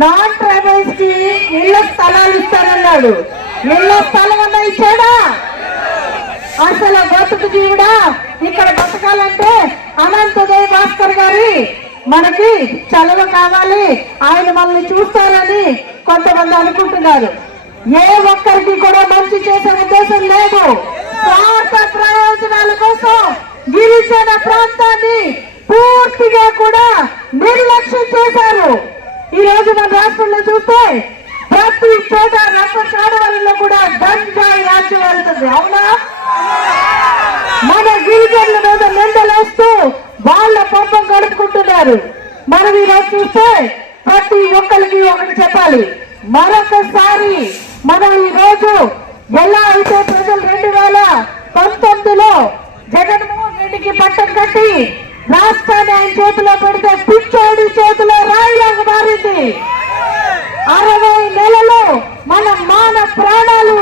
Non tribals కి ఇళ్ల స్థలాలు ఇస్తానన్నాడు. ఇళ్ల స్థలం అన్నా ఇచ్చాడా? అసలు బతుకు జీవుడా? ఇక్కడ బతకాలంటే అనంతోదయ భాస్కర్ గారి మనకి చలవ కావాలి, ఆయన మనల్ని చూస్తారని కొంతమంది అనుకుంటున్నారు. ఏ ఒక్కరికి కూడా మంచి చేసే ఉద్దేశం లేదు. స్వార్థ ప్రయోజనాల కోసం గిరిజన ప్రాంతాన్ని పూర్తిగా కూడా నిర్లక్ష్యం చేశారు. ఈ రోజు మన రాష్ట్రంలో చూస్తే ప్రతి చోట రక్తచాడవరంలో కూడా గంజాయి రాజ్యం వెళ్తుంది. అవునా? మన గిరిజనుల మీద నిందలేస్తూ వాళ్ళ పంపం గడుపుకుంటున్నారు. మనం ఈరోజు చూస్తే ప్రతి ఒక్కరికి ఒకటి చెప్పాలి. మరొకసారి మనం ఈ రోజు ఎలా అయితే ప్రజలు 2019లో జగన్మోహన్ రెడ్డికి పట్టం కట్టి రాష్ట్రాన్ని ఆయన చేతిలో పెడితే పిచ్చోడి చేతిలో రాయిలాగా మారింది. 60 నెలలు మన మాన ప్రాణాలు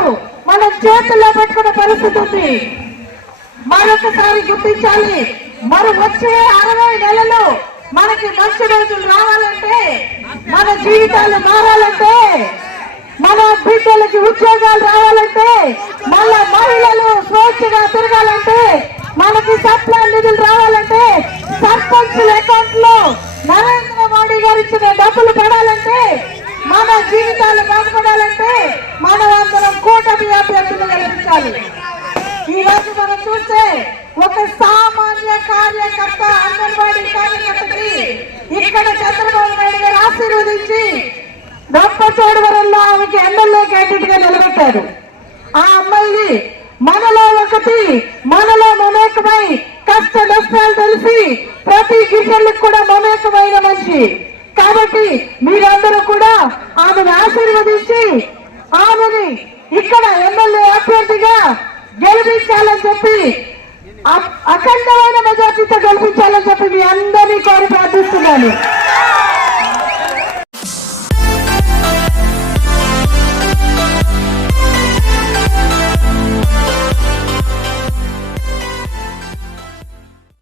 మన చేతుల్లో పెట్టుకునే పరిస్థితి ఉంది. మరొకసారి గుర్తించాలి. మరి వచ్చే 60 నెలలు మనకి మంచి రోజులు రావాలంటే, మన జీవితాలు మారాలంటే, మన బిడ్డలకి ఉద్యోగాలు రావాలంటే, మళ్ళా మహిళలు స్వేచ్ఛగా తిరగాలంటే, మనకి సప్లై నిధులు రావాలంటే, సర్పంచుల అకౌంట్ లో నరేంద్ర మోడీ గారు ఇచ్చిన డబ్బులు పడాలంటే, మన జీవితాలు బాగుపడాలంటే మనం అందరం కూటమి అభ్యర్థులు గెలిపించాలి. ఈ రోజు మనం చూస్తే ఒక సామాన్య కార్యకర్త, అంగన్వాడీ కార్యకర్తకి ఇక్కడ చంద్రబాబు నాయుడు గారు ఆశీర్వదించి రంపచోడవరంలో ఆమెకి ఎమ్మెల్యే క్యాండిడేట్ గా నిలబెట్టారు. ఆ అమ్మాయిని మనలో ఒకటి, మనలో మమేకమై కష్ట నష్టాలు తెలిసి ప్రతి గిరిజనులకు కూడా మమేకమైన మనిషి. కాబట్టి మీరందరూ కూడా ఆమెను ఆశీర్వదించి ఆమెని ఇక్కడ ఎమ్మెల్యే అభ్యర్థిగా గెలిపించాలని చెప్పి, అఖండమైన మెజార్టీతో గెలిపించాలని చెప్పి మీ అందరినీ కోరి ప్రార్థిస్తున్నాను.